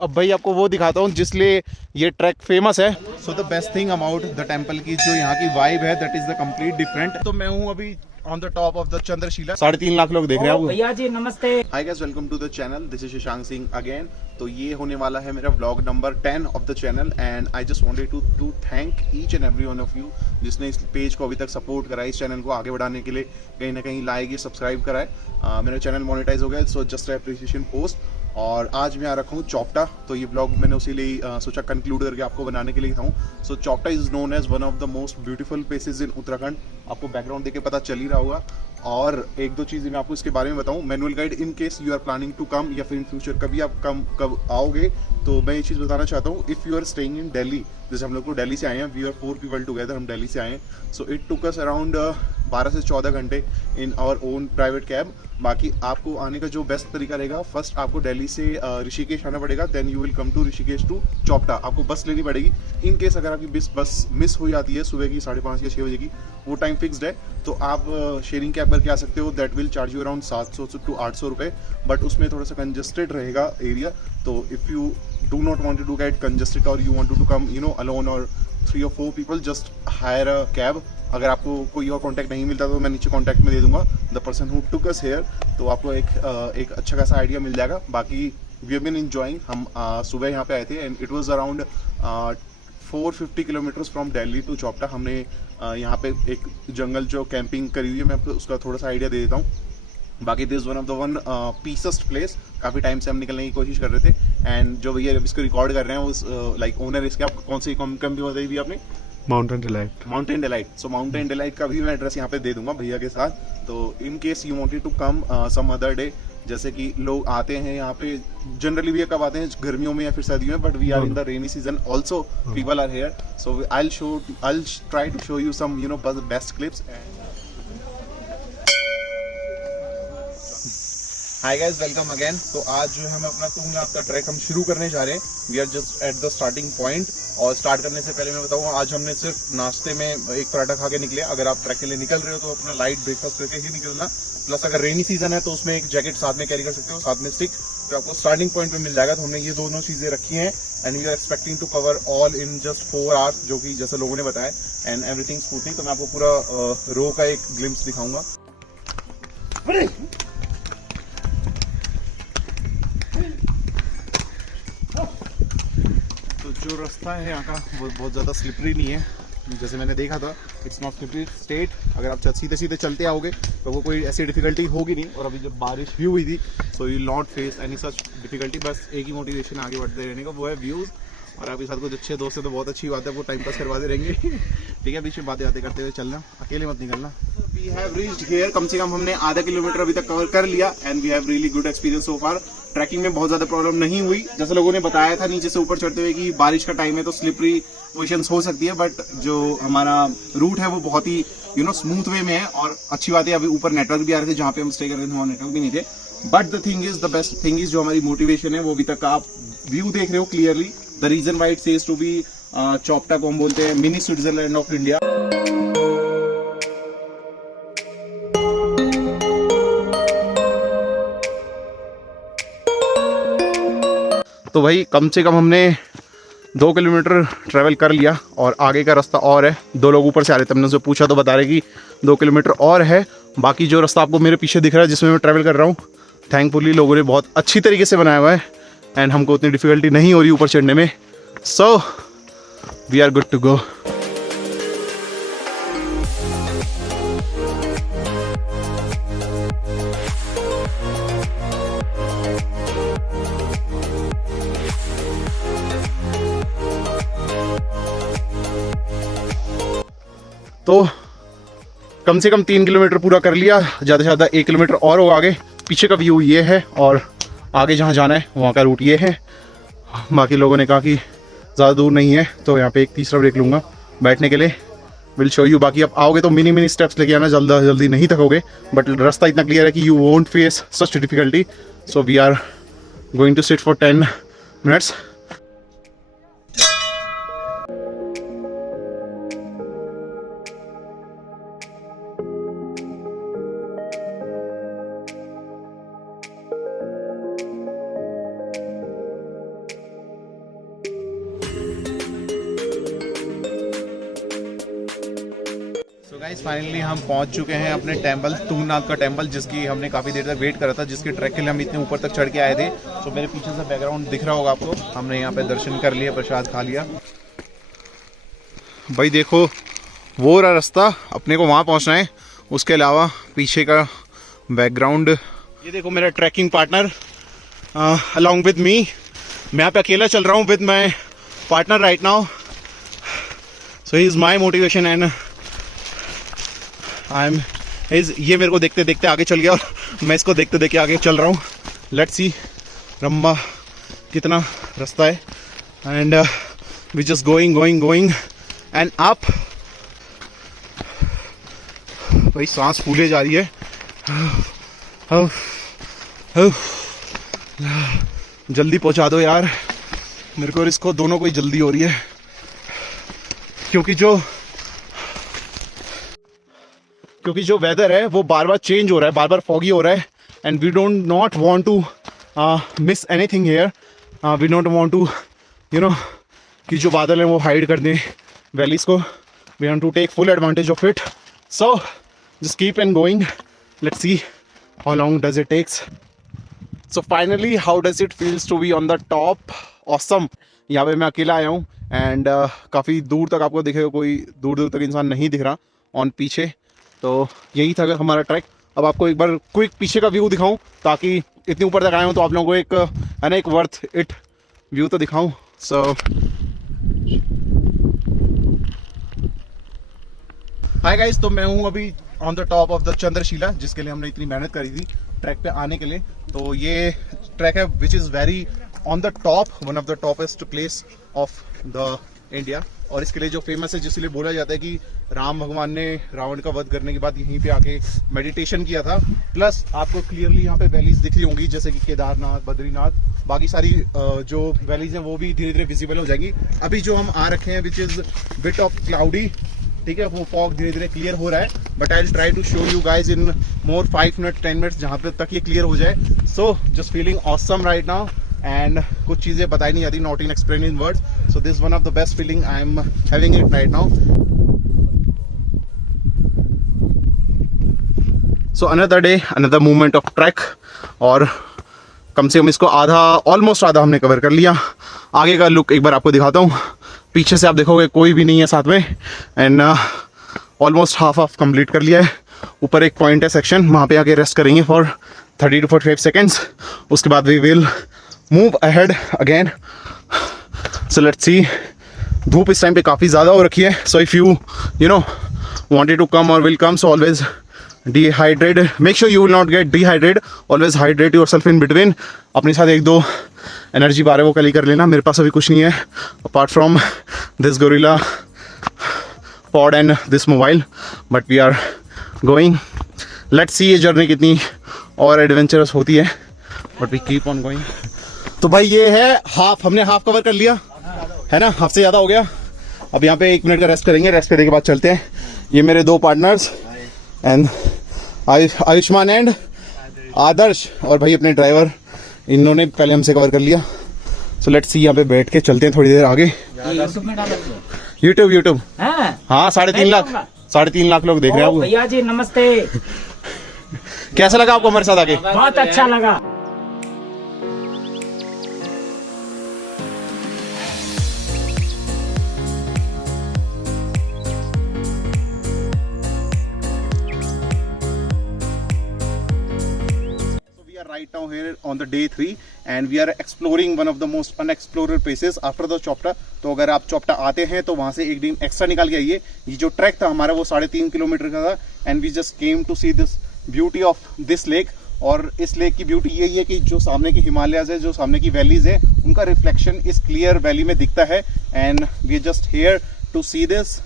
अब भाई आपको वो दिखाता हूँ जिसलिए ये ट्रैक फेमस है। So the best thing about the temple की जो यहाँ की वाइब है that is the complete different. तो मैं हूँ अभी on the top of the Chandrashila. 3.5 lakh लोग देख रहे हैं। भैया जी नमस्ते। Hi guys, welcome to the channel. This is Shashank Singh again. तो ये होने वाला है मेरा vlog number 10 of the channel and I just wanted to thank each and every one of you जिसने इस पेज को अभी तक सपोर्ट करा, इस चैनल को आगे बढ़ाने के लिए कहीं ना कहीं लाइक या सब्सक्राइब कराए। मेरा चैनल मोनेटाइज हो गया, सो जस्ट अप्रिसिएशन पोस्ट। और आज मैं आ रखा हूँ चौपटा। तो ये ब्लॉग मैंने उसी लिए सोचा कंक्लूड करके आपको बनाने के लिए था हूँ। So Chopta is known as one of the most beautiful places in Uttarakhand. आपको बैकग्राउंड देख के पता चल ही रहा होगा। और एक दो चीज़ें मैं आपको इसके बारे में बताऊं। Manual guide in case you are planning to come या फिर इन फ्यूचर कभी आप कब आओगे तो मैं ये चीज़ बताना चाहता हूँ। If you are staying in Delhi, जैसे हम लोग को दिल्ली से आए हैं, वी आर 4 पीपल टुगेदर, हम दिल्ली से आए हैं। So it took us around 12 से 14 घंटे in our own private cab. बाकी आपको आने का जो बेस्ट तरीका रहेगा, फर्स्ट आपको दिल्ली से ऋषिकेश आना पड़ेगा, then you will come to Rishikesh to Chopta. आपको बस लेनी पड़ेगी। इन केस अगर आपकी बस मिस हो जाती है सुबह की 5:30 या 6 बजे की, वो टाइम फिक्स्ड है, तो आप शेयरिंग कैब करके आ सकते हो। That will charge you around 700 to 800 रुपये, बट उसमें थोड़ा सा कंजस्टेड रहेगा एरिया। तो if you do not want to get congested और you want to come alone और 3 or 4 people, just hire a cab. अगर आपको कोई और कॉन्टैक्ट नहीं मिलता तो मैं नीचे कॉन्टैक्ट में दे दूंगा the person who took us hair. तो आपको एक अच्छा खासा आइडिया मिल जाएगा। बाकी वी हैव बीन एंजॉयिंग। हम सुबह यहाँ पे आए थे and it was around 450 kilometres from Delhi to Chopta. हमने यहाँ पे एक जंगल जो कैंपिंग करी हुई है, मैं आपको उसका थोड़ा सा आइडिया दे देता हूँ। बाकी this one of the one peacest place. काफ़ी टाइम से हम निकलने की कोशिश कर रहे थे एंड जो भैया इसको रिकॉर्ड कर रहे हैं उस लाइक ओनर इसके, आप कौन सी कंपनी बताई भी आपने? Mountain Delight. Mountain Delight. So Mountain Delight का भी मैं एड्रेस यहाँ पे दे दूंगा भैया के साथ। तो in case you wanted to come some other day, जैसे कि लोग आते हैं यहाँ पे जनरली भी कब आते हैं, गर्मियों में या फिर सर्दियों में, but we are in the rainy season also, people are here. So I try to show you some best clips. Hi guys, welcome again. तो आज जो है हम अपना 2 लाख का ट्रैक हम शुरू करने जा रहे हैं। We are just at the starting point. और स्टार्ट करने से पहले मैं बताऊँ, आज हमने सिर्फ नाश्ते में एक पराठा खा के निकले। अगर आप ट्रैक के लिए निकल रहे हो तो अपना लाइट ब्रेकफास्ट करके ही निकलना। प्लस अगर रेनी सीजन है तो उसमें एक जैकेट साथ में कैरी कर सकते हो, साथ में स्टिक, तो आपको स्टार्टिंग पॉइंट पे मिल जाएगा। तो हमने ये दोनों चीज़ें रखी हैं and we are expecting to cover all in just 4 hours, जो कि जैसे लोगों ने बताया, एंड एवरीथिंग स्मूथली। तो मैं आपको पूरा रो का एक ग्लिम्स दिखाऊंगा। तो जो रास्ता है यहाँ का वो बहुत ज़्यादा स्लिपरी नहीं है, जैसे मैंने देखा था। It's not slippery state. अगर आप सीधे सीधे चलते आओगे तो वो कोई ऐसी डिफिकल्टी होगी नहीं। और अभी जब बारिश भी हुई थी so you not face any such difficulty. बस एक ही मोटिवेशन आगे बढ़ते रहने का, वो है व्यूज़। और आपके साथ कुछ अच्छे दोस्त हैं तो बहुत अच्छी बात है, वो टाइम पास करवाते रहेंगे। ठीक है, बीच में बातें करते हुए चलना, अकेले मत निकलना। We have reached here. कम से कम हमने आधा किलोमीटर अभी तक कवर कर लिया and we have really good experience so far. Trekking में बहुत ज़्यादा प्रॉब्लम नहीं हुई। जैसे लोगों ने बताया था नीचे से ऊपर चढ़ते हुए कि बारिश का टाइम है तो स्लिपरी पोजिशंस हो सकती है, बट जो हमारा रूट है वो बहुत ही स्मूथ वे में है। और अच्छी बात है, अभी ऊपर नेटवर्क भी आ रहे थे, जहाँ पे हम स्टे कर रहे थे वहाँ नेटवर्क भी नहीं थे। But the thing is, the best thing is, जो हमारी मोटिवेशन है वो अभी तक आप व्यू देख रहे हो clearly. The reason why it says to be Chopta को हम बोलते हैं मिनी स्विट्जरलैंड ऑफ इंडिया। तो भाई कम से कम हमने 2 किलोमीटर ट्रैवल कर लिया और आगे का रास्ता और है। 2 लोग ऊपर से आ रहे थे, हमने उनसे पूछा तो बता रहे कि 2 किलोमीटर और है। बाकी जो रास्ता आपको मेरे पीछे दिख रहा है जिसमें मैं ट्रैवल कर रहा हूँ, थैंकफुली लोगों ने बहुत अच्छी तरीके से बनाया हुआ है एंड हमको उतनी डिफिकल्टी नहीं हो रही ऊपर चढ़ने में। So we are good to go. तो कम से कम 3 किलोमीटर पूरा कर लिया, ज़्यादा से ज़्यादा 1 किलोमीटर और हो आगे। पीछे का व्यू ये है और आगे जहाँ जाना है वहाँ का रूट ये है। बाकी लोगों ने कहा कि ज़्यादा दूर नहीं है, तो यहाँ पे एक तीसरा ब्रेक लूँगा बैठने के लिए। Will show you. बाकी आप आओगे तो मिनी स्टेप्स लेके आना, जल्दी नहीं थकोगे। बट रास्ता इतना क्लियर है कि you won't face such difficulty. So we are going to sit for 10 minutes. Finally हम पहुंच चुके हैं अपने टेंपल, तुंगनाथ का टेंपल, जिसकी हमने काफ़ी देर तक वेट करा था, जिसके ट्रैक के लिए हम इतने ऊपर तक चढ़ के आए थे। तो मेरे पीछे से बैकग्राउंड दिख रहा होगा आपको। हमने यहाँ पे दर्शन कर लिए, प्रसाद खा लिया। भाई देखो वो रहा रास्ता, अपने को वहाँ पहुँचना है। उसके अलावा पीछे का बैकग्राउंड, ये देखो मेरा trekking partner along with me. मैं यहाँ पे अकेला चल रहा हूँ with my partner right now. So he is my motivation and ये मेरे को देखते देखते आगे चल गया और मैं इसको देखते देखते आगे चल रहा हूँ। लेट्स सी रंबा कितना रास्ता है and we just going and up. भाई सांस फूले जा रही है। जल्दी पहुंचा दो यार मेरे को, और इसको दोनों को ही जल्दी हो रही है क्योंकि जो वेदर है वो बार बार चेंज हो रहा है, बार बार फॉगी हो रहा है and we don't not want to miss anything here. We don't want to कि जो बादल हैं वो हाइड कर दें वैलीज को। We want to take full advantage of it. So just keep and going, let's see how long does it takes. So finally how does it feels to be on the top? Awesome. यहाँ पे मैं अकेला आया हूँ and काफ़ी दूर तक आपको दिखेगा, कोई दूर तक इंसान नहीं दिख रहा ऑन पीछे। तो यही था हमारा ट्रैक। अब आपको एक बार क्विक पीछे का व्यू दिखाऊं ताकि इतने ऊपर तक आया हूँ तो आप लोगों को एक वर्थ इट व्यू तो दिखाऊं। सो हाय गाइस, तो मैं हूँ अभी on the top of the Chandrashila, जिसके लिए हमने इतनी मेहनत करी थी ट्रैक पे आने के लिए। तो ये ट्रैक है which is very on the top, one of the toppest place of the India. और इसके लिए जो फेमस है, जिसके लिए बोला जाता है कि राम भगवान ने रावण का वध करने के बाद यहीं पे आके मेडिटेशन किया था। प्लस आपको क्लियरली यहाँ पे वैलीज दिख रही होंगी, जैसे कि केदारनाथ, बद्रीनाथ, बाकी सारी जो वैलीज हैं वो भी धीरे धीरे विजिबल हो जाएंगी। अभी जो हम आ रखे हैं which is bit of cloudy, ठीक है, वो फॉग धीरे धीरे क्लियर हो रहा है। But I will try to show you guys in more 5 minute 10 minutes, जहाँ पे तक ये क्लियर हो जाए। So just feeling awesome right now and कुछ चीज़ें बताई नहीं आती, not in explain in words. So this one of the best feeling I am having it right now. So another day, another movement of trek, और कम से कम इसको almost आधा हमने कवर कर लिया। आगे का लुक एक बार आपको दिखाता हूँ। पीछे से आप देखोगे कोई भी नहीं है साथ में एंड ऑलमोस्ट हाफ कंप्लीट कर लिया है। ऊपर एक पॉइंट है सेक्शन, वहाँ पे आके रेस्ट करेंगे फॉर 30 to 45 सेकेंड्स। उसके बाद we will move ahead again. So let's see. धूप इस टाइम पे काफ़ी ज़्यादा हो रखी है। So if you wanted to come or will come, so always dehydrated, make sure you will not get dehydrated, always hydrate yourself in between। अपने साथ 1-2 एनर्जी बार है वो कल ही कर लेना। मेरे पास अभी कुछ नहीं है apart from this GorillaPod and this mobile, but we are going. Let's see ये जर्नी कितनी और एडवेंचरस होती है, but we keep on going. तो भाई ये है हमने हाफ कवर कर लिया है ना, हाफ से ज़्यादा हो गया। अब यहाँ पे 1 मिनट का रेस्ट करेंगे, रेस्ट करने के बाद चलते हैं। ये मेरे 2 पार्टनर्स एंड आयुष्मान एंड आदर्श, और भाई अपने ड्राइवर, इन्होंने पहले हमसे कवर कर लिया। सो लेट्स सी, यहाँ पे बैठ के चलते हैं थोड़ी देर आगे। यूट्यूब हाँ 3.5 लाख लोग देख रहे हैं आपको। भैया जी नमस्ते। कैसा लगा आपको हमारे साथ आके? बहुत अच्छा लगा। Right now here on the day 3 and we are exploring one of the most unexplored places after the Chopta। तो अगर आप चौपटा आते हैं तो वहाँ से एक दिन एक्स्ट्रा निकाल के आइए। ये जो ट्रैक था हमारा वो 3.5 किलोमीटर का था and we just came to see this beauty of this lake. और इस लेक की ब्यूटी यही है कि जो सामने की हिमालयाज है, जो सामने की वैलीज है, उनका रिफ्लेक्शन इस क्लियर वैली में दिखता है and we just here to see this.